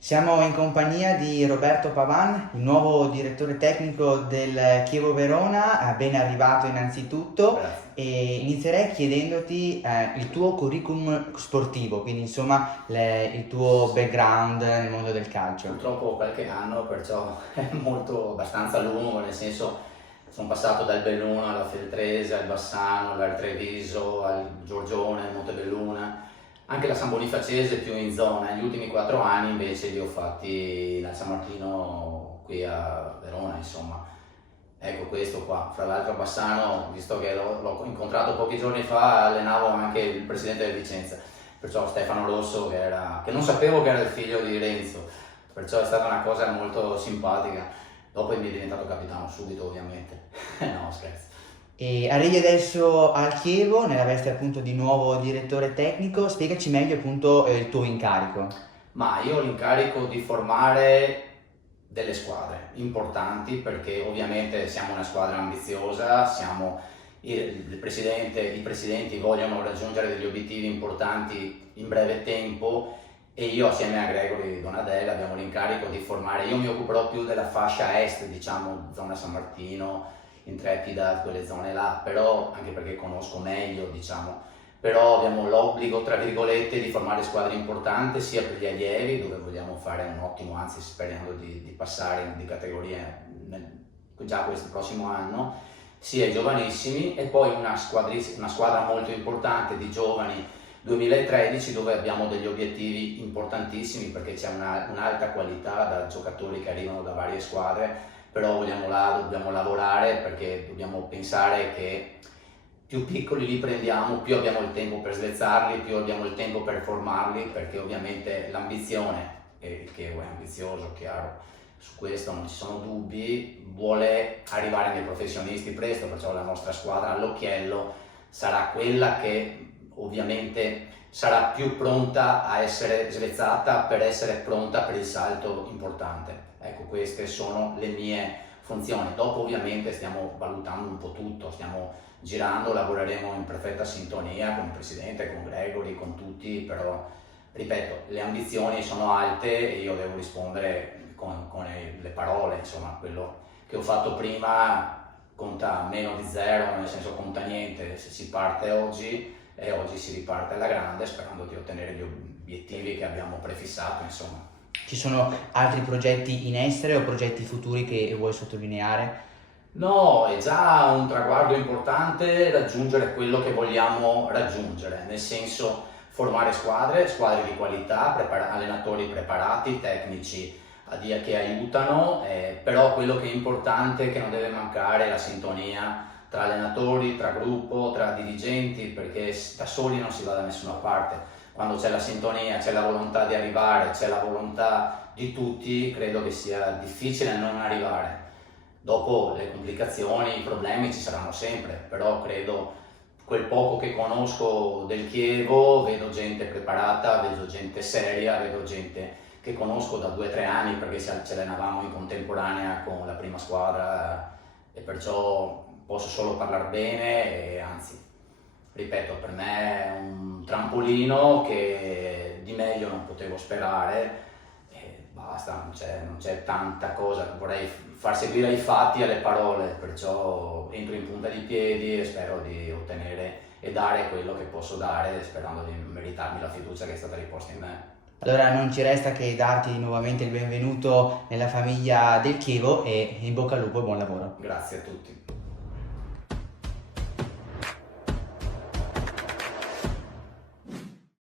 Siamo in compagnia di Roberto Pavan, il nuovo direttore tecnico del Chievo Verona, ben arrivato innanzitutto Grazie. e inizierei chiedendoti il tuo curriculum sportivo, quindi insomma il tuo background nel mondo del calcio. Purtroppo ho qualche anno, perciò è molto abbastanza lungo, nel senso sono passato dal Belluno alla Feltrese, al Bassano, dal Treviso, al Giorgione, al Montebelluna, anche la San Bonifacese più in zona. Gli ultimi 4 anni invece li ho fatti nel San Martino qui a Verona, insomma. Ecco questo qua. Fra l'altro a Bassano, visto che l'ho incontrato pochi giorni fa, allenavo anche il presidente del Vicenza, perciò Stefano Rosso, che non sapevo che era il figlio di Renzo, perciò è stata una cosa molto simpatica. Dopo mi è diventato capitano subito, ovviamente. No, scherzo. E arrivi adesso al Chievo nella veste appunto di nuovo direttore tecnico, spiegaci meglio appunto il tuo incarico. Ma io ho l'incarico di formare delle squadre importanti, perché ovviamente siamo una squadra ambiziosa, i presidenti vogliono raggiungere degli obiettivi importanti in breve tempo, e io assieme a Gregory Donadella abbiamo l'incarico di formare. Io mi occuperò più della fascia est, diciamo zona San Martino, Intrepida, quelle zone là, però anche perché conosco meglio, diciamo. Però abbiamo l'obbligo, tra virgolette, di formare squadre importanti sia per gli allievi, dove vogliamo fare un ottimo, anzi speriamo di passare di categoria già questo prossimo anno, sia i giovanissimi, e poi una squadra molto importante di giovani 2013, dove abbiamo degli obiettivi importantissimi, perché c'è un'alta qualità da giocatori che arrivano da varie squadre, però dobbiamo lavorare, perché dobbiamo pensare che più piccoli li prendiamo, più abbiamo il tempo per svezzarli, più abbiamo il tempo per formarli, perché ovviamente l'ambizione, che è ambizioso, chiaro, su questo non ci sono dubbi, vuole arrivare nei professionisti presto, perciò la nostra squadra all'occhiello sarà quella che ovviamente sarà più pronta a essere svezzata per essere pronta per il salto importante. Ecco, queste sono le mie funzioni. Dopo ovviamente stiamo valutando un po' tutto, stiamo girando, lavoreremo in perfetta sintonia con il presidente, con Gregory, con tutti, però ripeto, le ambizioni sono alte e io devo rispondere con le parole, insomma, quello che ho fatto prima conta meno di zero, nel senso conta niente. Se si parte oggi, e oggi si riparte alla grande, sperando di ottenere gli obiettivi che abbiamo prefissato, insomma. Ci sono altri progetti in essere o progetti futuri che vuoi sottolineare? No, è già un traguardo importante raggiungere quello che vogliamo raggiungere, nel senso formare squadre di qualità, allenatori preparati, tecnici che aiutano, però quello che è importante, che non deve mancare, è la sintonia tra allenatori, tra gruppo, tra dirigenti, perché da soli non si va da nessuna parte. Quando c'è la sintonia, c'è la volontà di arrivare, c'è la volontà di tutti, credo che sia difficile non arrivare. Dopo le complicazioni, i problemi ci saranno sempre, però credo, quel poco che conosco del Chievo, vedo gente preparata, vedo gente seria, vedo gente che conosco da 2 o 3 anni, perché ci allenavamo in contemporanea con la prima squadra, e perciò posso solo parlare bene, e anzi, ripeto, per me è un trampolino che di meglio non potevo sperare, e basta, non c'è tanta cosa. Vorrei far seguire ai fatti alle parole, perciò entro in punta di piedi e spero di ottenere e dare quello che posso dare, sperando di meritarmi la fiducia che è stata riposta in me. Allora non ci resta che darti nuovamente il benvenuto nella famiglia del Chievo e in bocca al lupo e buon lavoro. Grazie a tutti.